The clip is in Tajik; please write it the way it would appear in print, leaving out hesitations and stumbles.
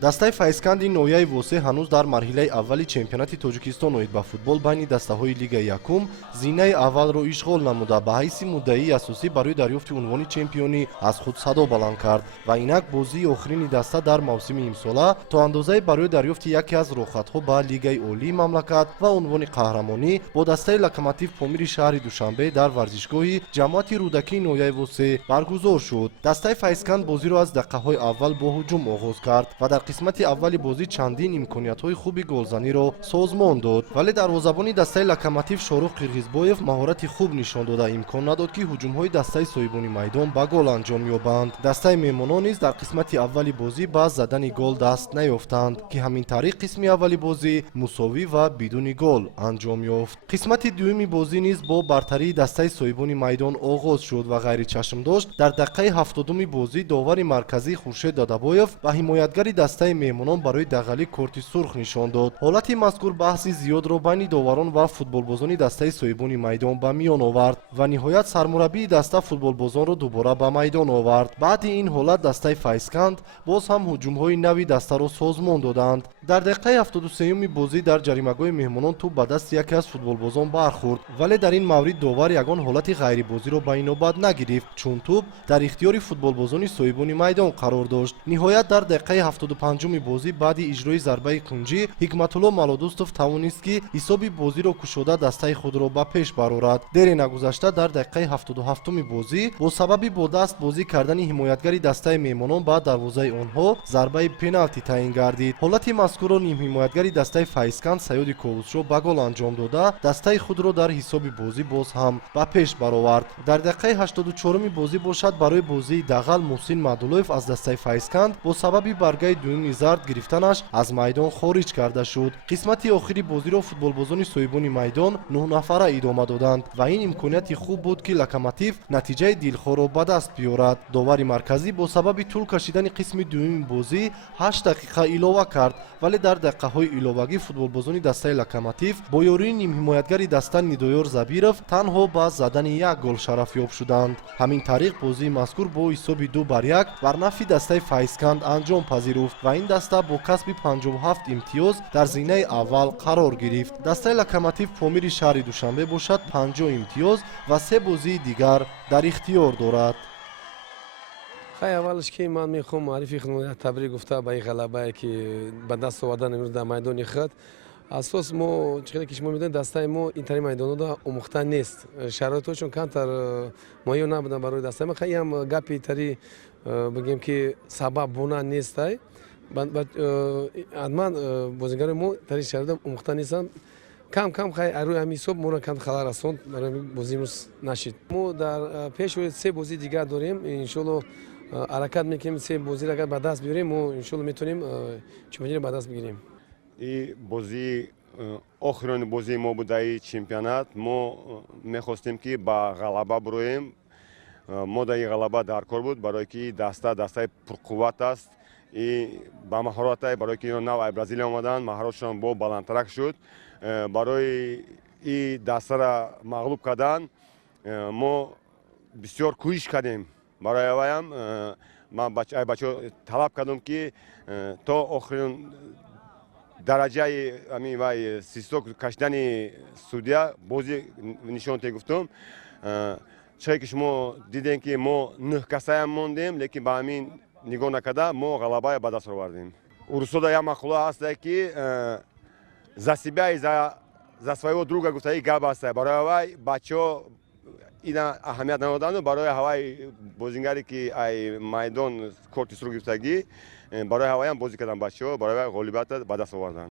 дастаи файзканди нояи восе ҳанӯз дар марҳилаи аввали чемпионати тоҷикистон оид ба футбол байни дастаҳои лигаи якум зинаи аввалро ишғол намуда ба ҳайси муддаии асосӣ барои дарёфти унвони чемпионӣ аз худ садо баланд кард ва инак бозии охирини даста дар мавсими имсола то андозае барои дарёфти яке аз роҳхатҳо ба лигаи олии мамлакат ва унвони қаҳрамонӣ бо дастаи локомотив помири шаҳри душанбе дар варзишгоҳи ҷамоати рӯдакии нояи восе баргузор шуд. дастаи файзканд бозиро аз дақиқаҳои аввал бо ҳуҷум оғоз кард ва дар қисмати аввали бозӣ чандин имкониятҳои хуби голзаниро созмон дод, вале дарвозабони дастаи локомотив Шорух Қирғизбоев маҳорати хуб нишон дода имкон надод ки ҳуҷумҳои дастаи соҳибони майдон ба гол анҷом ёбанд. дастаи меҳмонон низ дар қисмати аввали бозӣ ба задани гол даст наёфтанд ки ҳамин тариқ қисми аввали бозӣ мусовӣ ва бидуни гол анҷом ёфт. қисмати дуюми бозӣ низ бо бартарии дастаи соҳибони майдон оғоз шуд ва ғайри чашмдошт дар дақиқаи 70-уми бозӣ довари марказӣ Хуршед Додабоев ва ҳимоятгари дастаи меҳмонон барои дағалӣ корти сурх нишон дод. ҳолати мазкур баҳси зиёдро байни доварон ва футболбозони дастаи соҳибони майдон ба миён овард ва ниҳоят сармураббии даста футболбозонро дубора ба майдон овард. баъди ин ҳолат дастаи файзканд боз ҳам ҳуҷумҳои нави дастаро созмон доданд. дар дақиқаи 73-юми бозӣ дар ҷаримагоҳи меҳмонон туп ба дасти яке аз футболбозон бархӯрд, вале дар ин маврид довар ягон ҳолати ғайрибозиро ба инобат нагирифт, чун туп дар ихтиёри футболбозони соҳибони майдон қарор дошт. ниҳоят дар дақиқаи 75-уми бозӣ баъди иҷрои зарбаи кунҷӣ Ҳикматулло Малодӯстов тавонист ки ҳисоби бозиро кушода дастаи худро ба пеш барорад. дере нагузашта дар дақиқаи 77-уми бозӣ бо сабаби бо даст бозӣ кардани ҳимоятгари дастаи меҳмонон ба дарвозаи онҳо зарбаи пеналти таъин гардид. ҳолати мазкурро нимҳимоятгари дастаи файзканд Саёди Ковусшо ба гол анҷом дода дастаи худро дар ҳисоби бозӣ боз ҳам ба пеш баровард. дар дақиқаи 84-уми бозӣ бошад барои бозии дағал Муҳсин Маъдуллоев аз дастаи файзканд бо сабаби баргаи дуюми зард гирифтанаш аз майдон хориҷ карда шуд. қисмати охири бозиро футболбозони соҳибони майдон 9 нафара идома доданд ва ин имконияти хуб буд ки Локомотив натиҷаи дилхоҳро ба даст биёрад. довари марказӣ бо сабаби тӯл кашидани қисми дуюми бозӣ 8 дақиқа илова кард, вале дар дақиқаҳои иловагӣ футболбозони дастаи Локомотив бо ёрии нимҳимоятгари даста Нидоёр Забиров танҳо ба задани як гол шарафёб шуданд. ҳамин тариқ бозии мазкур бо ҳисоби 2-1 бар нафъи дастаи файзканд анҷом пазируфт ва ин даста бо касби 57 имтиёз дар зинаи аввал қарор гирифт. дастаи Локомотив помири шаҳри Душанбе бошад 50 имтиёз ва 3 бозии дигар дар ихтиёр дорад. хай аввалш ки ман мехоҳам муаллифи хидмат табрик гуфта ба ин ғалабае ки ба даст овардан имрӯз дар майдони худ асос мо чиқадар ки шумо медонед дастаи мо интари майдонҳода омӯхта нест, шароитҳошон камтар муайён набуданд барои дастаи мо. хай ҳам гапи тари бигем ки сабаб бона нестай, ҳатман бозигарои мо тари шароита омӯхта нестанд. кам кам хай рӯи ҳамин ҳисоб моро кам халал расонд, барои бозии имрӯз нашид. мо дар пеш рӯи 3 бозии дигар дорем, иншоалло ҳаракат мекунем 3 бозиро агар ба даст биёрем, мо иншоалло метавонем чемпиониро ба даст бигирем. ин бозии охирони бозии мо будаи чемпионат, мо мехостем ки ба ғалаба бироем. мо дар ин ғалаба дар кор буд, барое ки дастаи пурқувват аст, ба маҳоратай барое ки ино нав ай Бразилия омаданд, маҳоратшон бо баландтарак шуд. барои ин дастара мағлуб кардан мо бисёр кӯшиш кардем. барои аввалам ман ай бачаҳо талаб кардам ки то охирин дараҷаи ҳамин вай систок кашидани судя бозӣ нишон тегуфтум. чое ки шумо дидем ки мо 9 касаям мондем, лекин ба ҳамин нигоҳ накарда мо ғалабаи ба даст овардем. урусода як мақула ҳаста ки за себя и за своего друга гуфта ин гап аста. барои вай бачаҳо ина аҳамият надоданду барои ҳавай бозингаре ки ай майдон корти сурух гирифтагӣ барои ҳаваям бозӣ кардан бачаҳо, барои вай ғолибият ба даст овардан.